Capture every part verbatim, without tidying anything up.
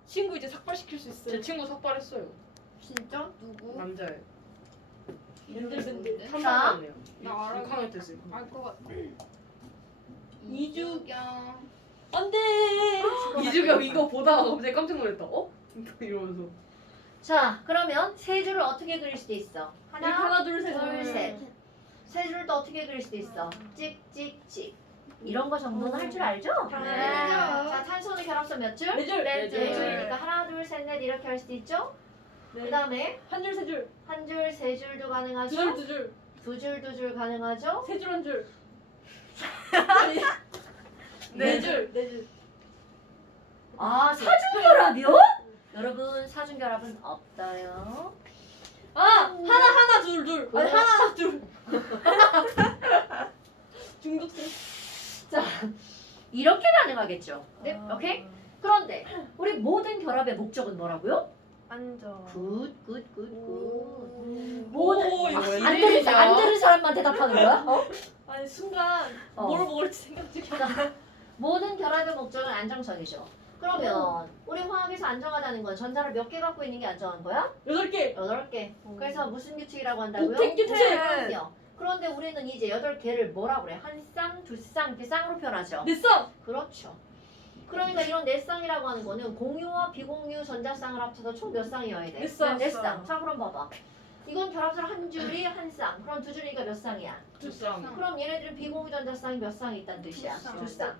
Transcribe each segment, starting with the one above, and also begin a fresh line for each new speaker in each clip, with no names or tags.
친구 이제 삭발시킬 수 있어요.
제 친구 삭발했어요.
진짜? 누구?
남자애.
밴들밴들.
한
자.
명이었네요.
나 알아.
육 학년 때였어요.
알것 같아.
이주경.
이주경.
안돼.
이주경 이거 보다가 갑자기 깜짝 놀랐다. 어? 이러면서.
자, 그러면 세 줄을 어떻게 그릴 수도 있어?
하나,
하나,
하나 둘 셋.
둘, 셋. 세 줄을 또 어떻게 그릴 수도 있어? 찍, 찍, 찍. 이런 거 정도는 할 줄 알죠?
네.
자, 탄소는 결합선 몇 줄?
네 줄.
네
네
줄.
줄이니까 하나, 둘, 셋, 넷 이렇게 할 수도 있죠? 그
네.
다음에
한 줄, 세 줄.
한 줄, 세 줄도
두 줄,
가능하죠?
두 줄.
두 줄, 두 줄 가능하죠?
세 줄, 한 줄.
네
네 줄, 네 줄.
아, 사중결합이요? 여러분, 사중결합은 없어요.
아, 하나, 하나, 둘, 둘. 아니, 하나, 하나, 둘. 중독성.
자, 이렇게 가능하겠죠?
네.
오케이? 그런데 우리 모든 결합의 목적은 뭐라고요?
앉아.
굿, 굿, 굿, 굿.
오,
모든
이거
아,
왜
안
이래?
들은, 사- 안 들은 사람만 대답하는 거야? 어?
아니, 순간
어.
뭘 먹을지 생각 중이야.
자, 모든 결합의 목적은 안정성이죠. 그러면 우리 화학에서 안정하다는 건 전자를 몇 개 갖고 있는 게 안정한 거야?
여덟 개.
여덟 개. 그래서 무슨 규칙이라고 한다고요?
복택 규칙.
복택이요. 그런데 우리는 이제 여덟 개를 뭐라고 그래? 한 쌍, 두 쌍, 이렇게 쌍으로 표현하죠.
네 쌍.
그렇죠. 그러니까 이런 네 쌍이라고 하는 거는 공유와 비공유 전자쌍을 합쳐서 총 몇 쌍이어야 돼?
네 쌍.
네 쌍. 자, 그럼 봐봐. 이건 결합선 한 줄이 한 쌍. 그럼 두 줄이니까 몇 쌍이야?
두 쌍.
그럼 얘네들은 비공유 전자쌍이 몇 쌍이 있다는 뜻이야?
두 쌍.
두 쌍.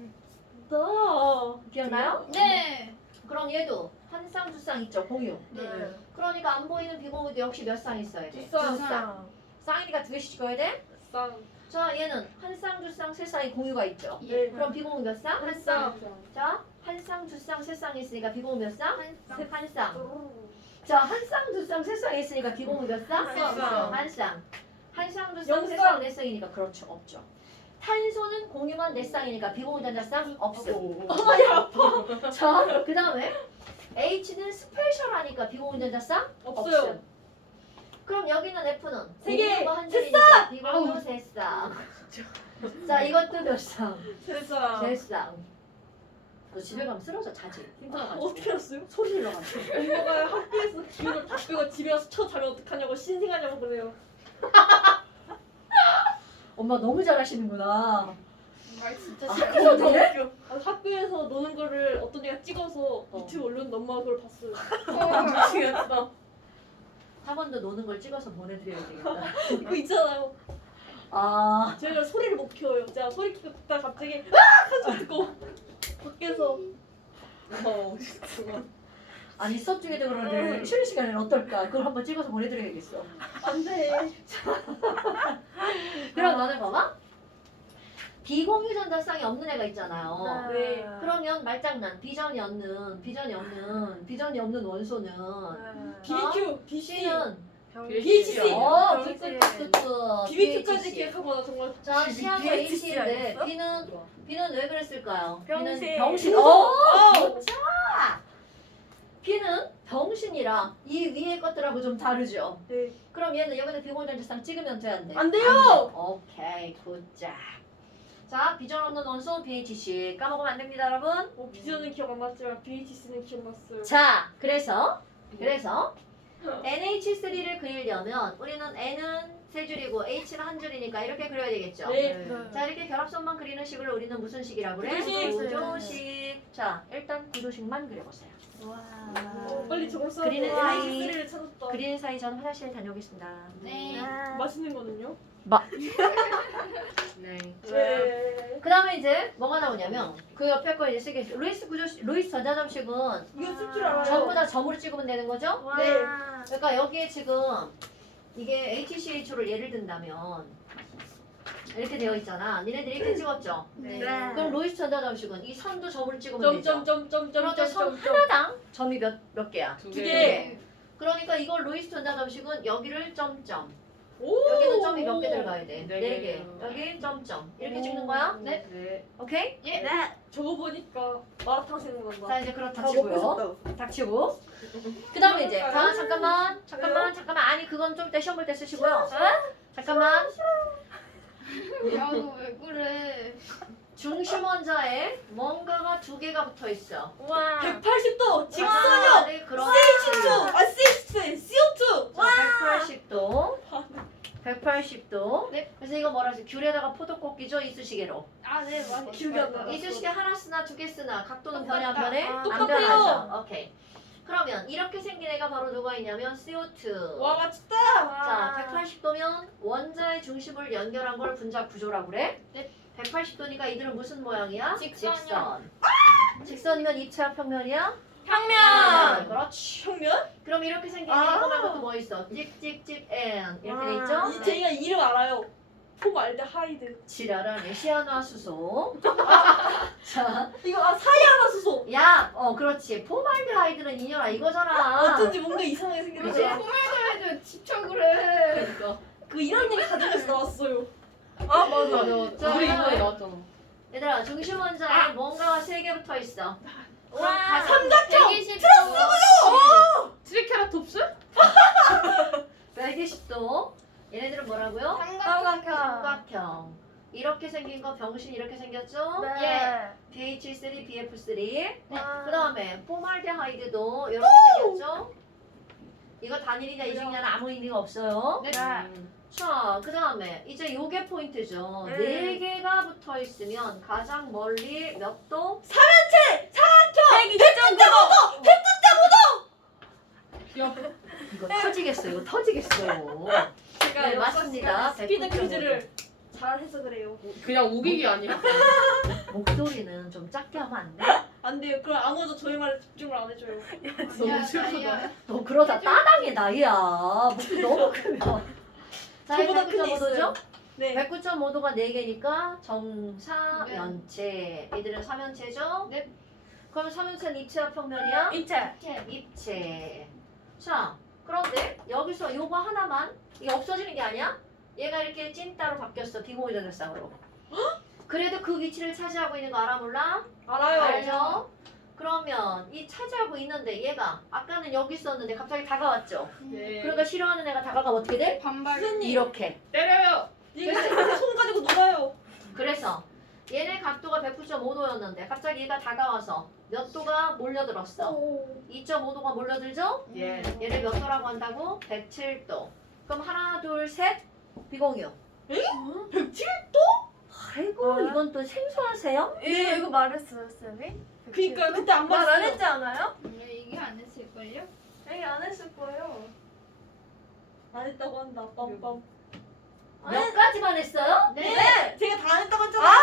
나.
기억나요?
네.
그럼 얘도 한 쌍, 두 쌍 있죠? 공유.
네.
그러니까 안 보이는 비공유도 역시 몇 쌍 있어야 돼?
두 쌍.
두 쌍. 쌍이니까 두 개씩 찍어야 돼?
쌍.
자, 얘는 한 쌍, 두 쌍, 세 쌍이 공유가 있죠?
네.
그럼 비공유 몇 쌍?
한 쌍.
자, 한 쌍, 두 쌍, 세 쌍이 있으니까 비공유 몇 쌍?
한 쌍.
한 쌍. 자, 한 쌍, 두 쌍, 세 쌍이 있으니까 비공유 몇 쌍?
한
쌍.
한 쌍. 한 쌍, 두 쌍,
영
세
쌍.
쌍, 네 쌍이니까 그렇죠. 없죠. 탄소는 공유만 네 쌍이니까 비공유 전자쌍 없음.
어머니 아파.
자, 그 다음에 H는 스페셜하니까 비공유 전자쌍
없어요.
없음. 그럼 여기는 F는
세 개,
공유가 한
세
줄이니까 비공유
아우.
세 쌍. 자, 이것도 몇 쌍?
세 쌍.
세 쌍. 너 집에 가면 쓰러져 자지. 힘들어가지고.
어떻게 알았어요?
소리 질러가지고.
엄마가 학교에서 기운을 다 빼고 집에 가서 쳐 자면 어떡하냐고 신생하냐고 그래요.
엄마 너무 잘하시는구나.
말 진짜
아,
싫어.
그래도 돼?
아, 학교에서 노는 거를 어떤 애가 찍어서
어.
유튜브 올렸는데 엄마가 그걸 봤어요.
미치겠다.
학원도 노는 걸 찍어서 보내드려야 되겠다.
이거 있잖아요.
아,
저희가 소리를 못 키워요. 제가 소리 키고 듣다가 갑자기 아! 하고 듣고 밖에서
어, 진짜.
아니 수업 중에도 그러는데 쉬는 시간에는 어떨까? 그걸 한번 찍어서 보내드려야겠어.
안 돼.
그럼 너네 봐봐. 비공유 전자쌍이 없는 애가 있잖아요.
네.
그러면 말장난, 비전이 없는, 비전이 없는, 비전이 없는 원소는
비비큐, 비씨,
C는
비에이치씨.
어,
비에이치씨.
굿굿굿굿.
비비큐까지 기획하거나 정말
자, 시하고
비에이치씨
H인데
아니었어?
B는 B는 왜 그랬을까요?
병신.
B는 병신.
어!
어, 진짜. B는 병신이라 이 위에 것들하고 좀 다르죠.
네.
그럼 얘는 여기다 비공유 전자쌍 찍으면 돼, 안 돼?
안 돼요.
오케이, 굿자. 자, 비전 없는 원소 비에이치씨 까먹으면 안 됩니다, 여러분.
뭐 비전은 기억 안 났지만 비에이치씨는 기억났어요.
자, 그래서 그래서 엔에이치쓰리를 그리려면 우리는 N은 세 줄이고 H는 한 줄이니까 이렇게 그려야 되겠죠.
네.
자, 이렇게 결합선만 그리는 식을 우리는 무슨 식이라고 그래?
구조식.
구조식. 자, 일단 구조식만 그려보세요.
어, 빨리 저걸 써야
그리는
돼.
사이.
비에이치씨를 찾았다.
그리는 사이 전 화장실 다녀오겠습니다.
네.
맛있는 거는요?
네.
네.
그 다음에 이제 뭐가 나오냐면 그 옆에 거 이제 쓰겠죠. 루이스 구조식, 루이스 전자점식은
이거 쓸 줄 알아요.
전부 다 점으로 찍으면 되는 거죠?
네.
그러니까 여기에 지금 이게 에이치씨에이치오를 예를 든다면 이렇게 되어 있잖아. 니네들이 이렇게 찍었죠?
네.
그럼 루이스 전자점식은 이 선도 점으로 찍으면 되죠? 그런데 선
점점점점점점점.
하나당 점이 몇, 몇 개야?
두
두
개.
개.
그러니까 이걸 루이스 전자점식은 여기를 점점
오.
여기는 점이 몇 개 들어가야 돼?
네
네
개.
개. 여기 점점 이렇게
오.
찍는 거야?
네. 네.
오케이?
예.
저거 보니까 마라탕 생각난다.
자 이제 그렇다
다 먹고
치고요.
싶다.
닥치고. 그 다음에 이제
그럴까요?
자 잠깐만 잠깐만 잠깐만 아니 그건 좀 이따 시험 볼 때 쓰시고요. 어? 잠깐만
야, 너 왜 그래?
중심 원자에 뭔가가 두 개가 붙어 있어.
와.
백팔십 도
직선이요.
직선이요.
그렇지.
씨에이치 투. 아 씨에이치 씨오 투.
자, 백팔십 도. 백팔십 도.
네.
그래서 이거 뭐라 하지? 귤에다가 포도꺾기죠 이쑤시개로.
아, 네, 맞아요.
기억이 안 나.
이쑤시개 하나 쓰나 두 개 쓰나 각도는
똑같다.
변해 안 변해?
아,
안
똑같아요.
변하죠. 오케이. 그러면 이렇게 생긴 애가 바로 누가 있냐면 씨오 투.
와 맞췄다.
자, 백팔십 도면 원자의 중심을 연결한 걸 분자 구조라고 그래?
네.
백팔십 도니까 이들은 무슨 모양이야?
직선이요.
직선. 직선이면 입체와 평면이야?
평면.
그렇지.
평면?
그럼 이렇게 생긴
아.
이거 말고 또 뭐 있어? 찍찍찍 N 이렇게 돼
와.
있죠?
이 제가 이름 알아요. 포말데하이드.
지랄하네. 시아노아수소. 자,
이거 아 사이아나수소.
야, 어 그렇지. 포말데하이드는 이녀라 이거잖아.
어쩐지 뭔가 이상하게
그치?
생겼지.
포말드하이드 집착을 해.
그러니까.
그 이런 얘기 가정에서 나왔어요.
아 맞아.
자,
우리 이번에 나왔잖아.
얘들아, 중심 원자에 뭔가가 세 개 붙어 있어.
와.
삼각형!
백이십 도.
트리케라톱스?
백이십 도. 얘네들은 뭐라고요?
삼각형.
삼각형. 이렇게 생긴 거 병신 이렇게 생겼죠?
예.
비에이치 쓰리, 비에프 쓰리.
네.
그 다음에 포말데하이드도 이렇게 생겼죠? 이거 단일이냐 이중이냐는 아무 의미가 없어요.
네.
자, 그 다음에 이제 요게 포인트죠.
음.
네 개가 붙어 있으면 가장 멀리 몇 도?
백이십 점 구 도.
야,
이거 터지겠어. 이거 터지겠어.
제가
네,
역사
맞습니다.
시간에 스피드
백구 점
퀴즈를 잘해서 그래요.
그냥 우기기 아니야?
목소리는 좀 작게 하면 안 돼?
안 돼요. 그럼 아무도 저희 말에 집중을 안 해줘요.
너무 슬프다.
너 그러다 따당해 나이야. 목소리 너무 크면. 자,
저보다
백구 점
큰
오 도죠?
네.
백구 점 오 도가 네 개니까 정사면체. 얘들은 삼면체죠?
네.
그럼 삼면체는 입체와 평면이야?
인체.
입체. 자, 그런데 여기서 요거 하나만 이게 없어지는 게 아니야? 얘가 이렇게 찐따로 바뀌었어. 비공유전자쌍으로. 그래도 그 위치를 차지하고 있는 거 알아 몰라?
알아요.
알죠? 그러면 이 차지하고 있는데 얘가 아까는 여기 있었는데 갑자기 다가왔죠?
네.
그러니까 싫어하는 애가 다가가면 어떻게 돼?
반발.
선생님.
이렇게.
때려요.
얘가 손 가지고 놀아요.
그래서 얘네 각도가 백구 점 오 도였는데 갑자기 얘가 다가와서 몇 도가 몰려들었어? 이 점 오 도가 몰려들죠?
예.
얘를 몇 도라고 한다고? 백칠 도. 그럼 하나, 둘, 셋, 비공유.
백칠?
아이고,
아.
이건 또 생소하세요?
이거 이거 말했어요, 쌤이?
그니까 그때 안
말 안
봤어요.
했지 않아요? 얘기 안 했을걸요? 얘기 안 했을 거예요.
안 했다고 한다. 빰빰.
몇 가지만 했어요?
네. 제가 다 안 했다고 했잖아요.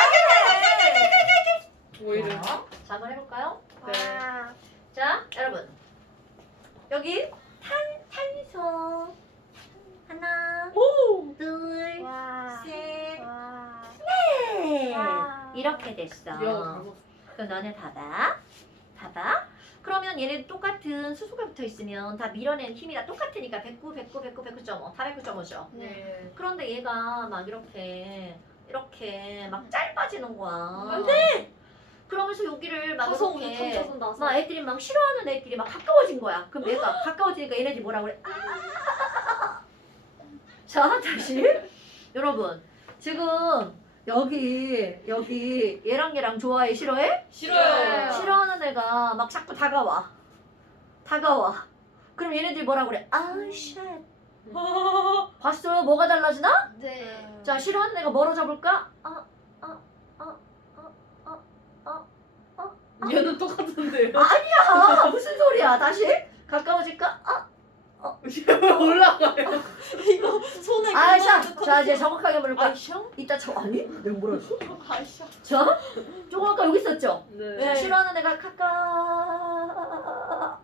뭐 이래?
자, 자, 한번 해볼까요?
네.
와.
자, 여러분. 여기 탄, 탄소. 하나,
오.
둘,
와.
셋,
와.
넷.
와.
이렇게 됐어.
야, 닮았어.
그럼 너네 봐봐. 봐봐. 그러면 얘네 똑같은 수소가 붙어 있으면 다 밀어내는 힘이 다 똑같으니까 백구, 백구, 백구, 백구 점 오, 다 백구 점 오죠.
네.
그런데 얘가 막 이렇게 이렇게 막 짧아지는 거야.
안 돼!
그러면서 여기를 막
가서 오늘
이렇게
탐사선 나서.
막 애들이 막 싫어하는 애들이 막 가까워진 거야. 그럼 얘가 가까워지니까 얘네들이 뭐라 그래? 아! 자, 다시. 여러분, 지금 여기 여기 얘랑 얘랑 좋아해? 싫어해?
싫어요.
싫어하는 애가 막 자꾸 다가와. 다가와. 그럼 얘네들이 뭐라 그래? 아, 쉣.
아,
봤어요? 뭐가 달라지나?
네.
자, 싫어하는 애가 멀어져 볼까? 아,
얘는 똑같은데.
야, 무슨 소리야? 다시 가까워질까? 아,
올라가요.
이거 손에
아이샤.
그거
자, 이제 정확하게 물을까?
아이샤?
이따 저 아니? 내가 뭐라 했어?
아이샤.
자, 조금 아까 여기 있었죠?
네.
네.
싫어하는 애가 가까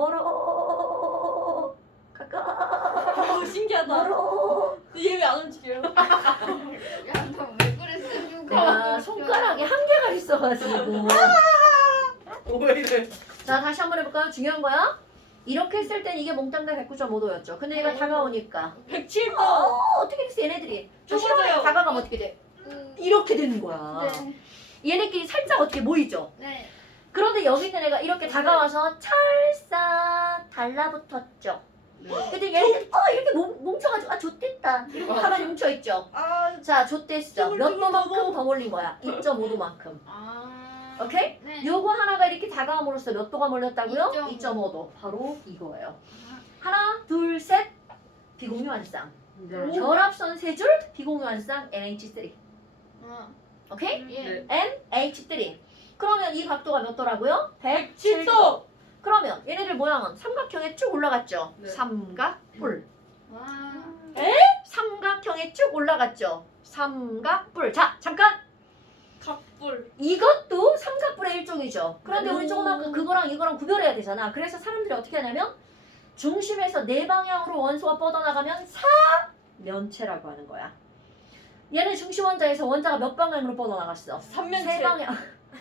멀어 가까
어, 신기하다.
멀어.
얘 왜 안 움직여요?
야, 너 왜 그랬어, 누가?
내가 손가락에 한계가 있어가지고.
왜 이래?
자, 다시 한번 해볼까요? 중요한 거야. 이렇게 했을 땐 이게 몽땅 다 백구 점 오 도였죠. 근데 얘가
네.
다가오니까
백칠 도.
어, 어떻게 됐어 얘네들이? 저
좁아져요.
싫어하는 애가 다가가면 어떻게 돼?
음,
이렇게 되는 거야.
네.
얘네끼리 살짝 어떻게 모이죠?
네.
그런데 여기 있는 애가 이렇게 다가와서 찰싹 달라붙었죠.
네.
근데 얘네들 어 이렇게 뭉, 뭉쳐가지고 아 좋댔다 이렇게 가만히 뭉쳐있죠.
아
자 좋댔어. 몇
쭈글쭈글
도만큼
먹어.
더 몰린 거야? 이 점 오 도만큼.
아.
오케이?
네.
요거 하나가 이렇게 다가옴으로써 몇 도가 몰렸다고요?
이 점 오.
이 점 오 도. 바로 이거예요. 하나, 둘, 셋. 비공유한쌍.
네.
결합선 세 줄 비공유한쌍 엔 에이치 쓰리.
어.
오케이?
예.
네.
엔 에이치 쓰리. 그러면 이 각도가 몇 도라고요?
백칠
백칠 도.
도.
그러면 얘네들 모양은 삼각형에 쭉 올라갔죠?
네.
삼각뿔.
와.
삼각형에 쭉 올라갔죠? 삼각뿔. 자, 잠깐!
갑불.
이것도 삼각뿔의 일종이죠. 그런데 우리
오.
조그만 그거랑 이거랑 구별해야 되잖아. 그래서 사람들이 어떻게 하냐면 중심에서 네 방향으로 원소가 뻗어나가면 사면체라고 하는 거야. 얘는 중심 원자에서 원자가 몇 방향으로 뻗어나갔어?
삼면체.
세 방향.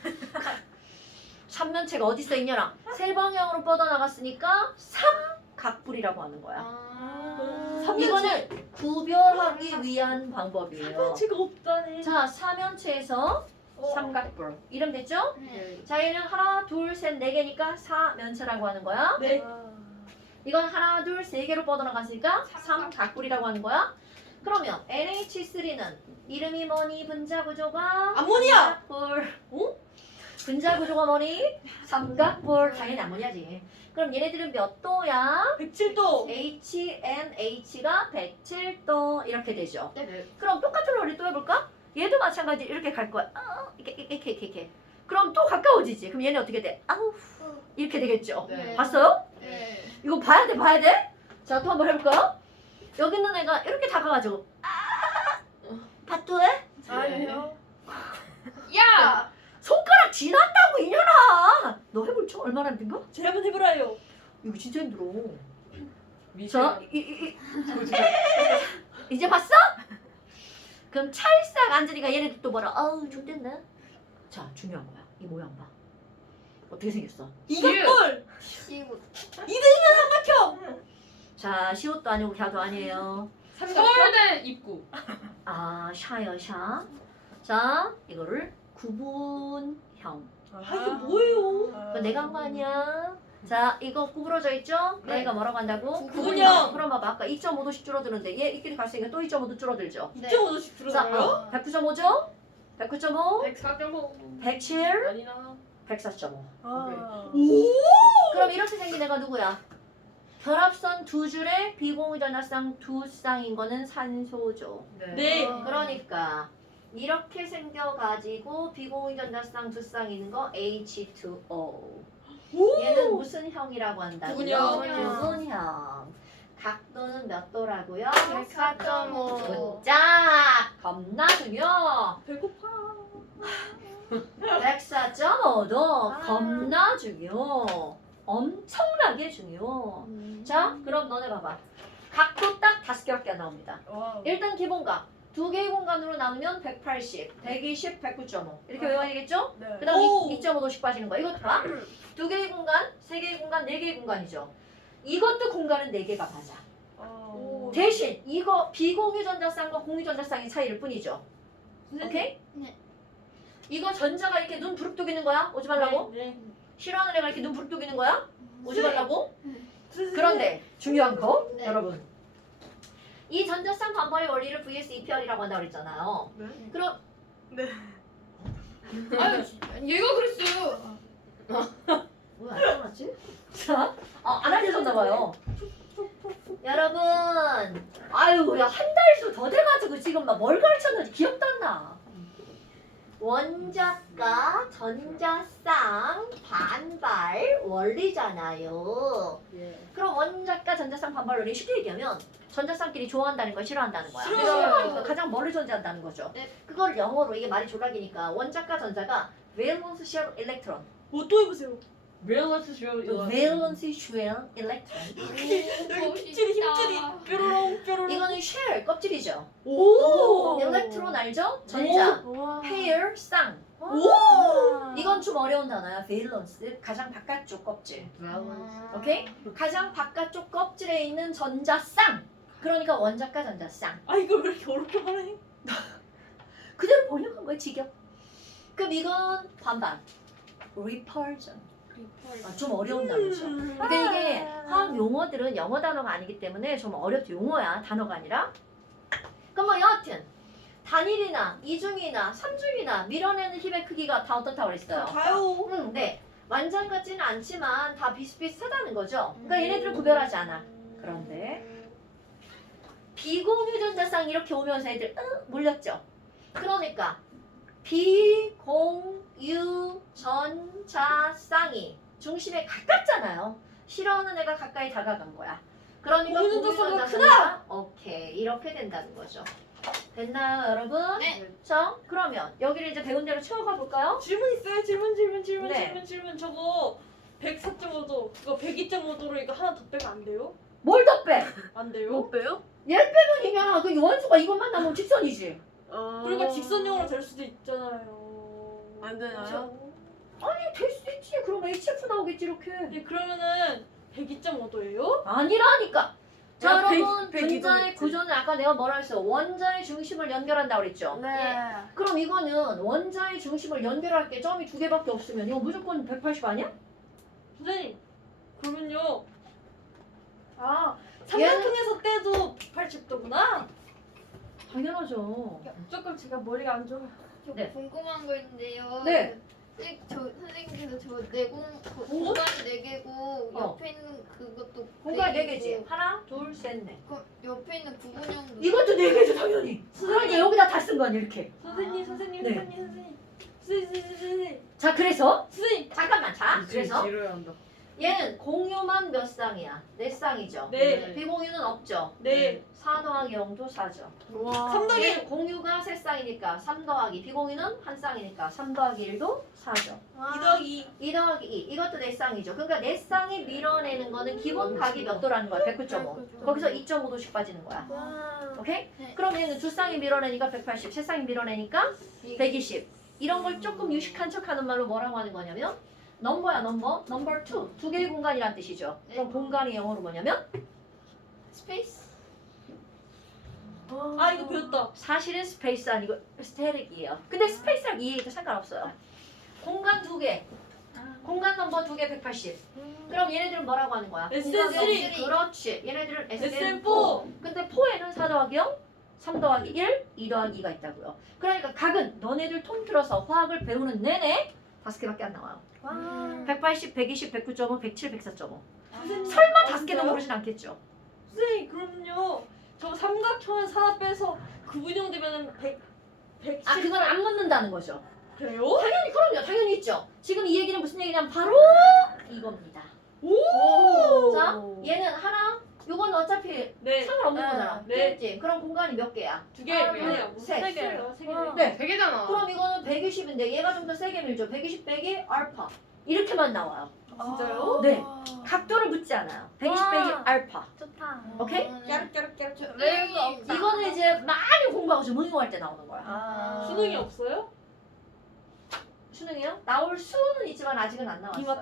삼면체가 어디 써 있냐랑 세 방향으로 뻗어나갔으니까 삼각뿔이라고 하는 거야.
아.
삼면체.
이거는 구별하기 위한 방법이에요.
삼면체가 없다네.
자, 사면체에서
어.
삼각뿔. 이름 됐죠?
네.
자, 얘는 하나, 둘, 셋, 네 개니까 사면체라고 하는 거야.
네.
이건 하나, 둘, 세 개로 뻗어나갔으니까
삼각.
삼각뿔이라고 하는 거야. 그러면 엔 에이치 쓰리는 이름이 뭐니? 분자 구조가
암모니아.
삼각뿔. 어? 분자 구조가 뭐니? 삼각뿔. 당연히 암모니아지. 그럼 얘네들은 몇 도야?
백칠 도.
에이치 엔 에이치가 백칠 도 이렇게 되죠.
네.
그럼 똑같은 원리 또 해볼까? 얘도 마찬가지 이렇게 갈 거야. 아, 이렇게 이렇게 이렇게 이렇게. 그럼 또 가까워지지. 그럼 얘는 어떻게 돼? 아우 이렇게 되겠죠.
네.
봤어요?
네.
이거 봐야 돼, 봐야 돼. 자, 또 한번 해볼까요? 여기 있는 애가 이렇게 다가가지고 아, 봤도해?
아니요.
야.
손가락 지났다고 이년아. 너 해볼 줄 얼마나 힘든가?
제가 한번 해보라요.
이거 진짜 힘들어.
미션.
자, 이, 이, 이, 이제 봤어? 그럼 찰싹 앉으니까 얘네들 또 뭐라? 아우 좋댔네. 자, 중요한 거야. 이 모양 봐. 어떻게 생겼어?
이각불.
시구.
삼각형.
자, 시옷도 아니고 갸도 아니에요.
삼각형.
서울대 입구.
아, 샤요 샤. 자, 이거를 구분형.
아 이게 뭐예요?
그거 내가 한 거 아니야. 자, 이거 구부러져 있죠?
네.
얘가 뭐라고 한다고?
구분형.
그럼 봐봐. 아까 이 점 오 도씩 줄어드는데 얘 이끼리 갔으니까 또 이 점 오 도 줄어들죠.
네.
이점 오 도씩
자,
들어가요?
어, 백구 점 오죠? 백구 점 오,
백사 점 오.
백칠,
아니나.
백사 점 오.
아.
그럼 이렇게 생긴 애가 누구야? 결합선 두 줄에 비공유전화쌍 두 쌍인 거는 산소죠.
네.
그러니까 이렇게 생겨가지고 비공유전자쌍 두 쌍 있는 거 에이치 투 오.
오.
얘는 무슨 형이라고 한다고요?
구분형.
구분형. 각도는 몇 도라고요?
백사 점 오.
굿짝! 겁나 중요.
배고파.
백사 점 오 도
아.
겁나 중요. 엄청나게 중요. 자, 그럼 너네 봐봐. 각도 딱 다섯 개밖에 안 나옵니다.
와우.
일단 기본각. 두 개의 공간으로 나누면 백팔십, 백이십, 백구 점 오. 이렇게 외워야겠죠?
네.
그 다음
오.
이 점 오 도씩 빠지는 거야. 이것도 봐. 두 개의 공간, 세 개의 공간, 네 개의 공간이죠. 이것도 공간은 네 개가 맞아.
아.
대신 이거 비공유전자쌍과 공유전자쌍의 차이일 뿐이죠. 오케이?
네.
이거 전자가 이렇게 눈 부릅뜨기는 거야? 오지 말라고?
네.
싫어하는 애가 이렇게 눈 부릅뜨기는 거야? 오지
네.
말라고?
네.
그런데 중요한 거
네.
여러분 이 전자쌍 반발의 원리를 브이에스 이피알이라고 한다고 그랬잖아요.
네.
그럼
아유, 얘가 그랬어요.
왜 안 떠났지? 자, 아, 안 알려줬나 봐요. 여러분, 아유, 야, 한 달도 더 돼가지고 지금 막 뭘 가르쳤는지 기억도 안 나. 원자과 전자쌍 반발 원리잖아요.
예.
그럼 원자과 전자쌍 반발 원리 쉽게 얘기하면 전자쌍끼리 좋아한다는 걸 싫어한다는 거야.
싫어요.
싫어하니까 가장 멀리 존재한다는 거죠.
네.
그걸 영어로 이게 말이 졸라기니까 원자과 전자가 valence shell electron,
뭐 또 해보세요.
밸런스 쇼.
valence shell electron.
여기 핏줄이 힘줄이 뾰로롱 뾰로롱.
이거는 shell 껍질이죠.
오.
electron 알죠? 전자.
와.
pair 쌍.
오.
이건 좀 어려운 단어야. valence 가장 바깥쪽 껍질.
아.
오케이? 가장 바깥쪽 껍질에 있는 전자쌍. 그러니까 원자과 전자쌍.
아 이걸 왜 이렇게 어렵게 하네?
그대로 번역한 거야 직역. 그럼 이건 반반. repulsion.
백팔십.
아, 좀 어려운 단어죠. 그러니까 이게 화학 용어들은 영어 단어가 아니기 때문에 좀 어렵죠. 용어야, 단어가 아니라. 그럼 뭐 여하튼 단일이나 이중이나 삼중이나 밀어내는 힘의 크기가 다 어떻다고 그랬어요?
가요.
음, 네. 완전 같지는 않지만 다 비슷비슷하다는 거죠. 그러니까 얘네들은 구별하지 않아. 그런데 비공유전자쌍 이렇게 오면서 애들 으, 몰렸죠. 그러니까 비공유전자쌍이 중심에 가깝잖아요. 싫어하는 애가 가까이 다가간 거야. 그러니까
공유전자쌍이
공유전자쌍이가 오케이 이렇게 된다는 거죠. 됐나요, 여러분?
네.
자, 그러면 여기를 이제 배운 대로 채워가 볼까요?
질문 있어요? 질문 질문 질문
네.
질문 질문 저거 백사 점 오 도 그거 백이 점 오 도로 이거 하나 더 빼면 안 돼요?
뭘 더 빼?
안 돼요?
못 빼요?
일편이면 그 원수가 이것만 남으면 직선이지.
어...
그러니까 직선형으로 될 수도 있잖아요.
안 되나요?
아니 될 수도 있지. 그럼 에이치에프 나오겠지 이렇게.
네, 그러면은 백이 점 오 도예요?
아니라니까. 자
야, 백-
여러분
백 이도
분자의
됐지.
구조는 아까 내가 뭐라 했어? 원자의 중심을 연결한다고 그랬죠.
네.
그럼 이거는 원자의 중심을 연결할 게 점이 두 개밖에 없으면 이거 무조건 백팔십 아니야?
선생님 그러면요 아
얘는-
삼각형에서 떼도 백팔십 도구나?
당연하죠.
조금 제가 머리가 안 좋아요.
저
네.
궁금한 거 있는데요.
네.
네, 저 선생님께서 저 내공 그 공간이 네 개고
어.
옆에 있는 그것도
공간 네
개고,
개지. 하나, 둘, 셋, 넷.
그 옆에 있는 구분형도
이것도 네 개죠 당연히. 그러니까 여기다 다 쓴 거 아니야 이렇게.
선생님 선생님
네.
선생님 선생님 선생님 선생님 선생님
자 그래서
선생님
잠깐만 자 그래서
지루해 한다.
얘는 공유만 몇 쌍이야? 네 쌍이죠.
네.
비공유는 없죠.
네.
사 더하기 영도 사죠.
와.
삼 더하기
얘는 공유가 세 쌍이니까 삼 더하기 비공유는 한 쌍이니까 삼 더하기 일도 사죠.
이 더하기
이 더하기 이 이것도 네 쌍이죠. 그러니까 네 쌍이 밀어내는 거는 기본 각이 몇 도라는 거야? 백구 점 오. 거기서 이 점 오 도씩 빠지는 거야.
와.
오케이?
네.
그럼 얘는 두 쌍이 밀어내니까 백팔십, 세 쌍이 밀어내니까 백이십. 이런 걸 조금 유식한 척하는 말로 뭐라고 하는 거냐면 넘버야 넘버, 넘버 투. 두 개의 공간이란 뜻이죠. 그럼
네.
공간이 영어로 뭐냐면
스페이스.
아 이거 배웠다.
사실은 스페이스 아니고 스테릭이에요. 근데 스페이스랑 이해해도 상관없어요. 공간 두 개, 공간 넘버 두 개 백팔십. 그럼 얘네들은 뭐라고 하는 거야?
에스
공간
쓰리.
넘버- 그렇지. 얘네들은
에스 엠
에스엠
사.
사. 근데 사에는 사 더하기 영, 삼 더하기 일, 이 더하기 이가 있다고요. 그러니까 각은 너네들 통틀어서 화학을 배우는 내내 다섯 개밖에 안 나와요.
와.
백팔십, 백이십, 백구 점 오, 백칠, 백사 점 오.
선생님,
설마
아,
다섯 개도
진짜요?
모르진 않겠죠?
선생님 그럼요. 저 삼각형은 하나 빼서 구분형 되면은 백 백십.
아 그건 안 묻는다는 거죠.
돼요?
당연히 그럼요. 당연히 있죠. 지금 이 얘기는 무슨 얘기냐면 바로 이겁니다.
오.
자, 얘는 하나, 요건 어차피
네.
상관없는
네.
거잖아.
네.
그렇지? 그럼 공간이 몇 개야?
두 개.
하나,
아니야.
둘, 셋.
세 개. 세 개.
와.
네.
되게잖아.
그럼 이거는 백이십인데 얘가 좀 더 세게 밀죠. 백이십 빼기 알파. 이렇게만 나와요.
진짜요?
네. 각도를 묻지 않아요. 백이십 빼기
와.
알파.
좋다.
오케이?
깨르깨르깨르.
저
외울 거
선생님,
없다.
이거는 이제 많이 공부하고 좀 응용할 때 나오는 거야.
아.
수능이 없어요?
수능이요? 나올 수는 있지만 아직은 안 나왔어요.